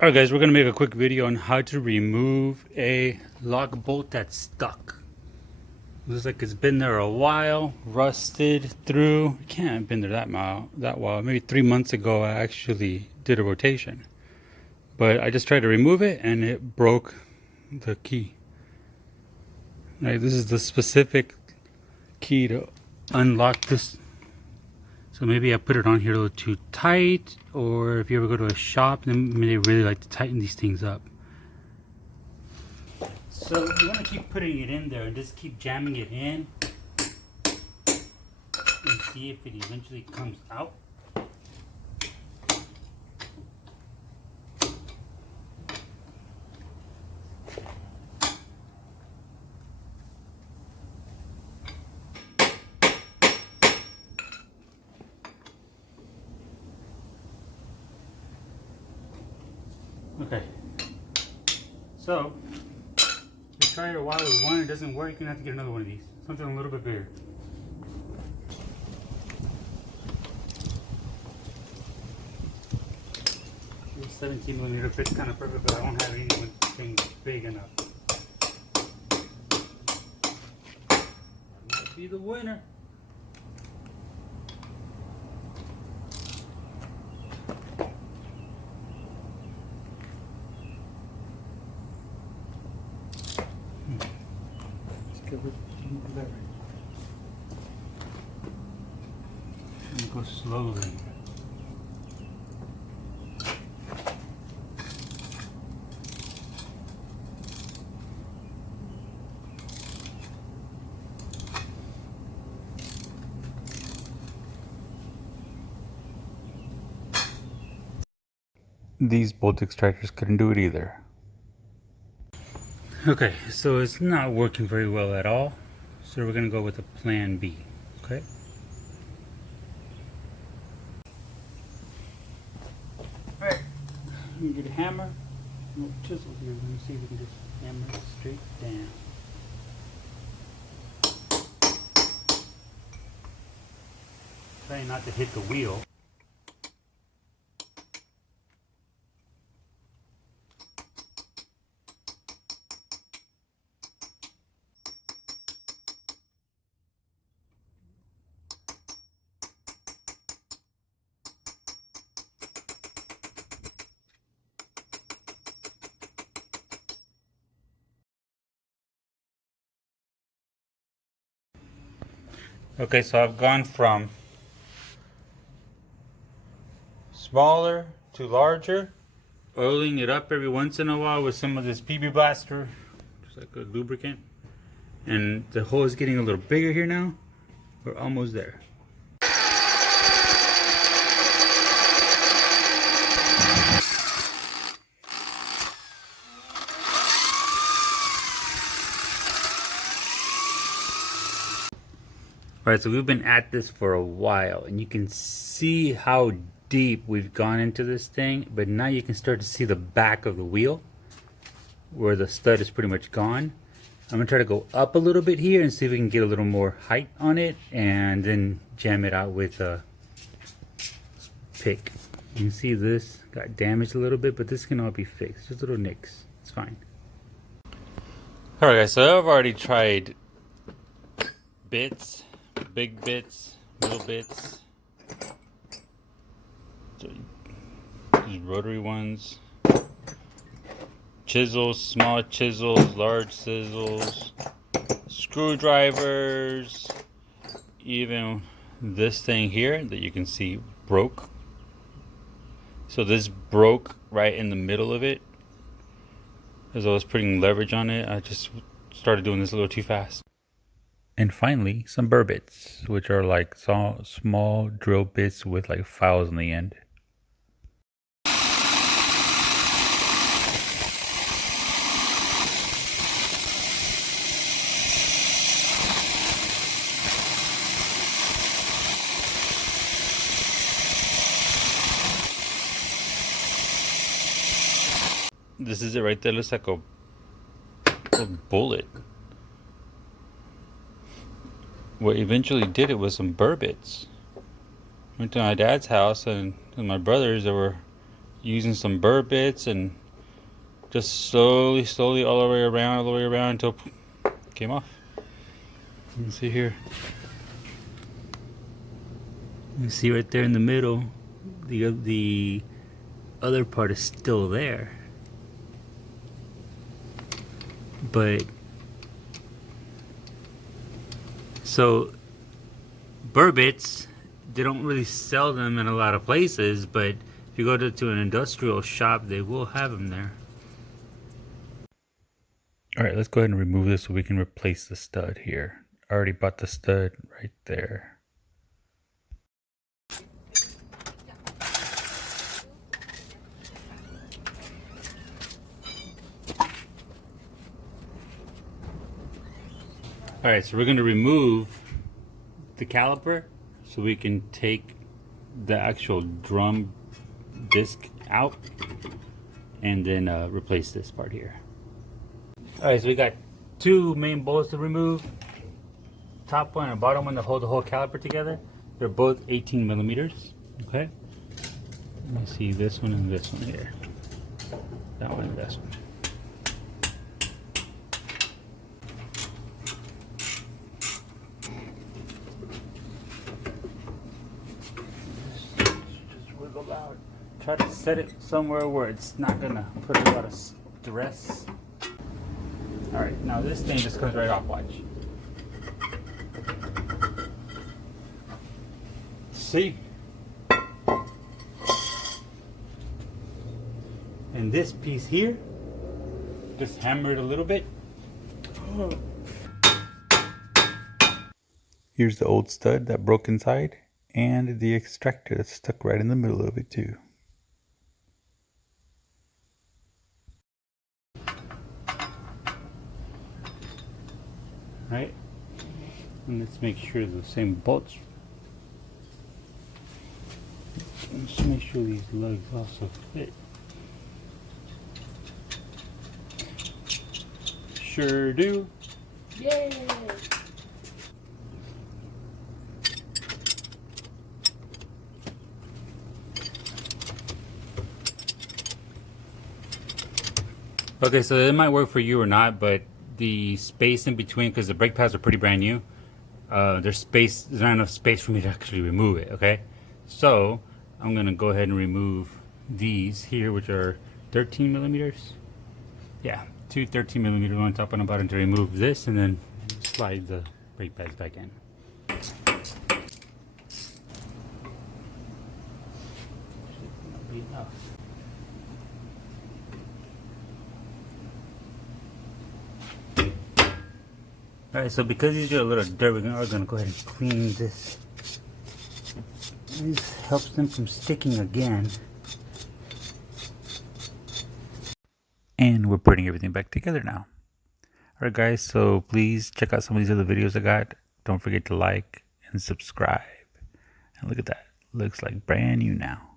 Alright guys, we're going to make a quick video on how to remove a lock bolt that's stuck. Looks like it's been there a while, rusted through. It can't have been there that while. Maybe 3 months ago I actually did a rotation. But I just tried to remove it and it broke the key. Right, this is the specific key to unlock this. So maybe I put it on here a little too tight, or if you ever go to a shop, then they really like to tighten these things up. So you want to keep putting it in there and just keep jamming it in and see if it eventually comes out. Okay, so we tried it a while with one, it doesn't work, you're gonna have to get another one of these, something a little bit bigger. This 17mm fits kind of perfect, but I don't have anything big enough. That might be the winner. Go slowly. These bolt extractors couldn't do it either. Okay, so it's not working very well at all. So we're gonna go with a plan B, okay? Alright, let me get a hammer, a little chisel here. Let me see if we can just hammer it straight down. Trying not to hit the wheel. Okay, so I've gone from smaller to larger, oiling it up every once in a while with some of this PB Blaster, just like a lubricant. And the hole is getting a little bigger here now. We're almost there. Alright, so we've been at this for a while, and you can see how deep we've gone into this thing, but now you can start to see the back of the wheel where the stud is pretty much gone. I'm gonna try to go up a little bit here and see if we can get a little more height on it, and then jam it out with a pick. You can see this got damaged a little bit, but this can all be fixed. Just little nicks. It's fine. Alright guys, so I've already tried bits, big bits, little bits. So these rotary ones. Chisels, small chisels, large chisels, screwdrivers, even this thing here that you can see broke. So this broke right in the middle of it. As I was putting leverage on it, I just started doing this a little too fast. And finally, some burr bits, which are like small drill bits with like files on the end. This is it right there. Looks like a bullet. What eventually did it was some burr bits. Went to my dad's house and my brothers that were using some burr bits and just slowly all the way around until it came off. You can see here. You see right there in the middle, the other part is still there. But so burr bits, they don't really sell them in a lot of places, but if you go to an industrial shop, they will have them there. All right, let's go ahead and remove this so we can replace the stud here. I already bought the stud right there. All right, so we're gonna remove the caliper so we can take the actual drum disc out and then replace this part here. All right, so we got two main bolts to remove. Top one and bottom one to hold the whole caliper together. They're both 18 millimeters, okay? Let me see this one and this one here. That one and this one. Just wiggle out. Try to set it somewhere where it's not gonna put a lot of stress. All right, now this thing just comes right off, watch. See? And this piece here, just hammered a little bit. Here's the old stud that broke inside, and the extractor that's stuck right in the middle of it too. Right? And let's make sure the same bolts. Let's make sure these lugs also fit. Sure do. Yay! Okay, so it might work for you or not, but the space in between, because the brake pads are pretty brand new, there's not enough space for me to actually remove it, okay? So I'm gonna go ahead and remove these here, which are 13 millimeters. Yeah, two 13 millimeter on top and bottom to remove this, and then slide the brake pads back in. Should be enough. Alright, so because these are a little dirt, we're gonna go ahead and clean this. This helps them from sticking again. And we're putting everything back together now. Alright guys, so please check out some of these other videos I got. Don't forget to like and subscribe. And look at that, looks like brand new now.